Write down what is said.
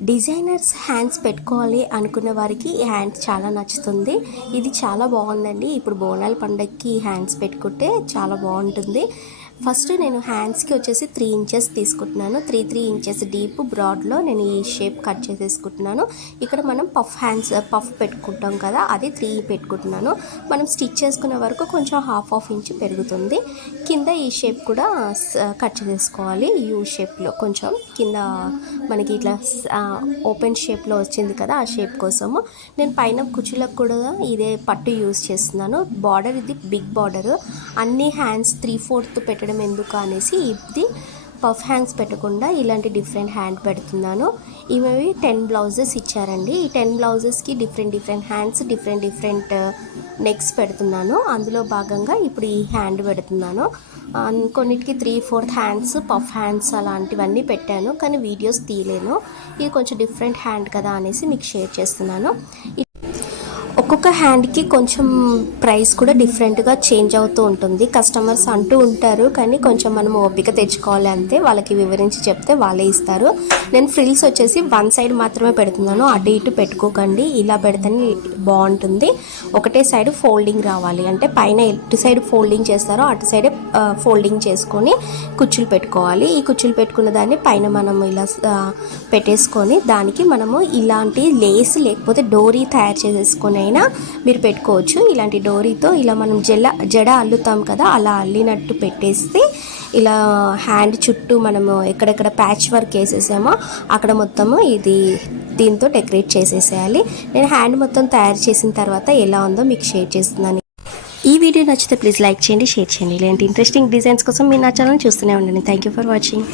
Designers hands పెట్టుకోవాలి అనుకున్న వారికి ఈ హ్యాండ్స్ చాలా నచ్చుతుంది. ఇది చాలా బాగుందండి. ఇప్పుడు బోనాల పండగకి ఈ హ్యాండ్స్ పెట్టుకుంటే చాలా బాగుంటుంది. ఫస్ట్ నేను హ్యాండ్స్కి వచ్చేసి త్రీ ఇంచెస్ తీసుకుంటున్నాను. త్రీ త్రీ ఇంచెస్ డీప్ బ్రాడ్లో నేను ఈ షేప్ కట్ చేసేసుకుంటున్నాను. ఇక్కడ మనం పఫ్ హ్యాండ్స్ పఫ్ పెట్టుకుంటాం కదా అది త్రీ పెట్టుకుంటున్నాను. మనం స్టిచ్ చేసుకునే వరకు కొంచెం హాఫ్ హాఫ్ ఇంచ్ పెరుగుతుంది. కింద ఈ షేప్ కూడా కట్ చేసేసుకోవాలి. యూ షేప్లో కొంచెం కింద మనకి ఇట్లా ఓపెన్ షేప్లో వచ్చింది కదా ఆ షేప్ కోసము. నేను పైన కుచ్చులకు కూడా ఇదే పట్టు యూస్ చేస్తున్నాను. బార్డర్ ఇది బిగ్ బార్డర్. అన్ని హ్యాండ్స్ త్రీ ఫోర్త్ పెట్టడం ఎందుకు అనేసి ఇది పఫ్ హ్యాండ్స్ పెట్టకుండా ఇలాంటి డిఫరెంట్ హ్యాండ్ పెడుతున్నాను. ఇవి టెన్ బ్లౌజెస్ ఇచ్చారండి. ఈ ten బ్లౌజెస్కి different different hands different different necks పెడుతున్నాను. అందులో భాగంగా ఇప్పుడు ఈ హ్యాండ్ పెడుతున్నాను. కొన్నిటికి three fourth hands puff hands అలాంటివన్నీ పెట్టాను. కానీ వీడియోస్ తీయలేను. ఇది కొంచెం డిఫరెంట్ హ్యాండ్ కదా అనేసి మీకు షేర్ చేస్తున్నాను. ఒక్కొక్క హ్యాండ్కి కొంచెం ప్రైస్ కూడా డిఫరెంట్గా చేంజ్ అవుతూ ఉంటుంది. కస్టమర్స్ అంటూ ఉంటారు కానీ కొంచెం మనం ఓపిక తెచ్చుకోవాలి అంతే వాళ్ళకి వివరించి చెప్తే వాళ్ళే ఇస్తారు. నేను ఫ్రిల్స్ వచ్చేసి వన్ సైడ్ మాత్రమే పెడుతున్నాను. అటు ఇటు పెట్టుకోకండి. ఇలా పెడితేనే బాగుంటుంది. ఒకటే సైడ్ ఫోల్డింగ్ రావాలి. అంటే పైన ఎటు సైడ్ ఫోల్డింగ్ చేస్తారో అటు సైడే ఫోల్డింగ్ చేసుకొని కుచ్చులు పెట్టుకోవాలి. ఈ కుచ్చులు పెట్టుకున్న దాన్ని పైన మనం ఇలా పెట్టేసుకొని దానికి మనము ఇలాంటి లేస్ లేకపోతే డోరీ తయారు చేసేసుకొని అయినా మీరు పెట్టుకోవచ్చు. ఇలాంటి డోరీతో ఇలా మనం జడ జడ అల్లుతాం కదా అలా అల్లినట్టు పెట్టేస్తే ఇలా హ్యాండ్ చుట్టూ మనము ఎక్కడెక్కడ ప్యాచ్ వర్క్ వేసేసామో అక్కడ మొత్తము ఇది దీంతో డెకరేట్ చేసేసేయాలి. నేను హ్యాండ్ మొత్తం తయారు చేసిన తర్వాత ఎలా ఉందో మీకు షేర్ చేస్తున్నాను. ఈ వీడియో నచ్చితే ప్లీజ్ లైక్ చేయండి షేర్ చేయండి. ఇలాంటి ఇంట్రెస్టింగ్ డిజైన్స్ కోసం మీరు నా ఛానల్ చూస్తూనే ఉండండి. Thank you for watching